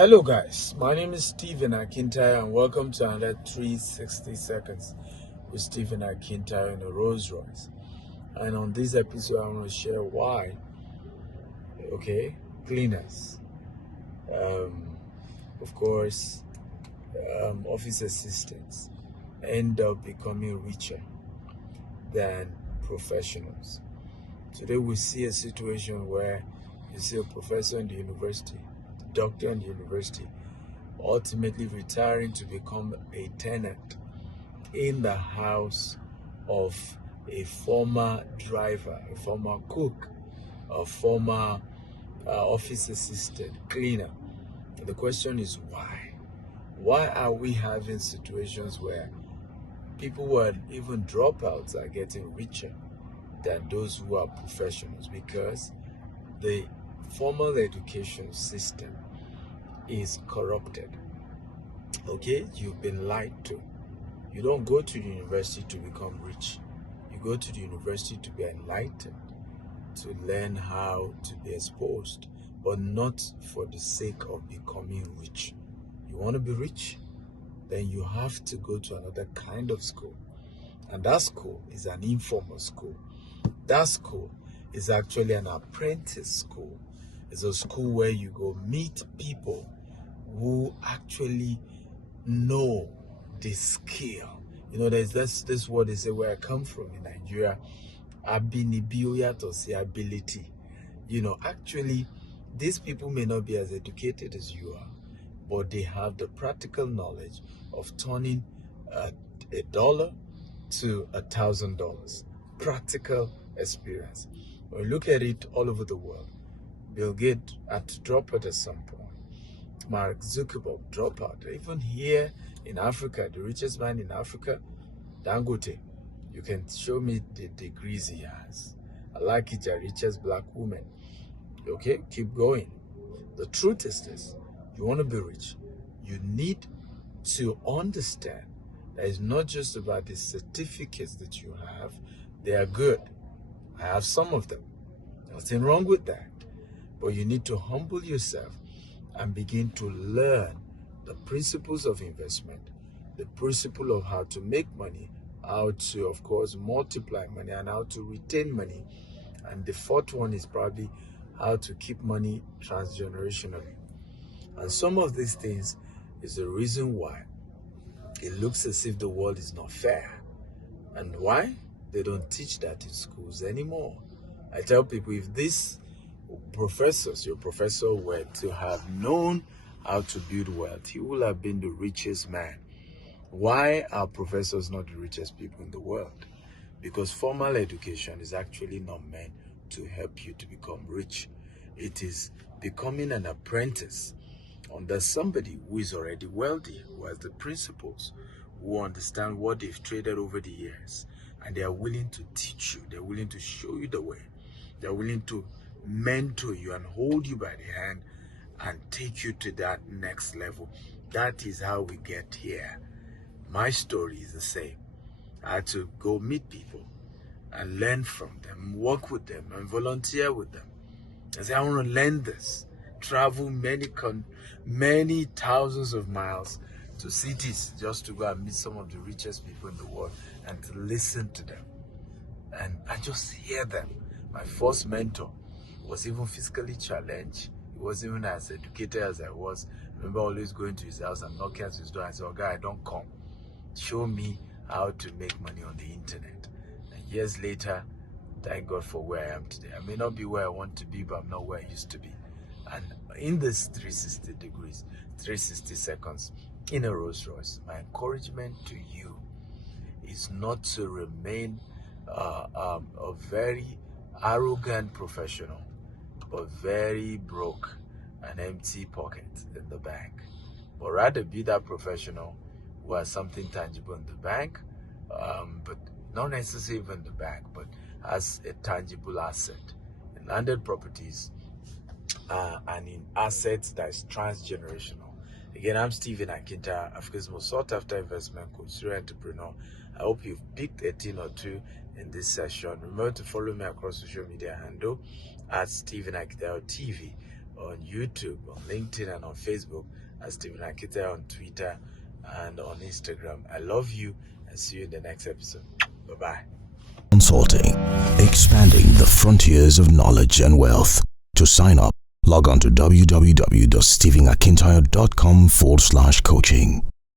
Hello guys, my name is Stephen Akintaya and welcome to another 360 Seconds with Stephen Akintaya in a Rolls Royce. And on this episode, I'm going to share why, cleaners, of course, office assistants end up becoming richer than professionals. Today we see a situation where you see a professor in the university, doctor in the university, ultimately retiring to become a tenant in the house of a former driver, a former cook, a former office assistant, cleaner. The question is why? Why are we having situations where people who are even dropouts are getting richer than those who are professionals? Because the formal education system is corrupted. Okay, you've been lied to. You don't go to the university to become rich. You go to the university to be enlightened, to learn how to be exposed, but not for the sake of becoming rich. You want to be rich? Then you have to go to another kind of school. And that school is an informal school. That school is actually an apprentice school. It's a school where you go meet people who actually know the skill. You know, there's this word they say where I come from in Nigeria, abinibioya to say ability. You know, actually, these people may not be as educated as you are, but they have the practical knowledge of turning a dollar to $1,000. Practical experience. When you look at it all over the world, Bill Gates had to drop out at some point. Mark Zuckerberg drop out. Even here in Africa, the richest man in Africa, Dangote, you can show me the degrees he has. Alakija, the richest black woman. Okay, keep going. The truth is this: you want to be rich, you need to understand that it's not just about the certificates that you have. They are good. I have some of them. Nothing wrong with that. But you need to humble yourself and begin to learn the principles of investment, the principle of how to make money, how to, of course, multiply money, and how to retain money. And the fourth one is probably how to keep money transgenerationally. And some of these things is the reason why it looks as if the world is not fair. And why? They don't teach that in schools anymore. I tell people, if these professors, your professor were to have known how to build wealth, he would have been the richest man. Why are professors not the richest people in the world? Because formal education is actually not meant to help you to become rich. It is becoming an apprentice under somebody who is already wealthy, who has the principles, who understand what they've traded over the years, and they are willing to teach you, they're willing to show you the way, they're willing to mentor you and hold you by the hand and take you to that next level. That is how we get here. My story is the same. I had to go meet people and learn from them, work with them, and volunteer with them. I say, I want to learn this. Travel many thousands of miles to cities just to go and meet some of the richest people in the world and to listen to them and just hear them. My first mentor was even physically challenged. He wasn't even as educated as I was. I remember always going to his house and knocking at his door and saying, "Oh, guy, don't come. Show me how to make money on the internet." And years later, thank God for where I am today. I may not be where I want to be, but I'm not where I used to be. And in this 360 degrees, 360 seconds in a Rolls Royce, my encouragement to you is not to remain a very arrogant professional, but very broke and empty pocket in the bank. But rather be that professional who has something tangible in the bank, but not necessarily even the bank, but as a tangible asset in landed properties and in assets that is transgenerational. Again, I'm Stephen Akinta, Africa's most sought after investment coach, serial entrepreneur. I hope you've picked a thing or two in this session. Remember to follow me across social media handle at Stephen Akinta TV on YouTube, on LinkedIn, and on Facebook as Stephen Akintayo, on Twitter and on Instagram. I love you and see you in the next episode. Bye-bye. Consulting, expanding the frontiers of knowledge and wealth. To sign up, log on to www.stephenakintayo.com/coaching.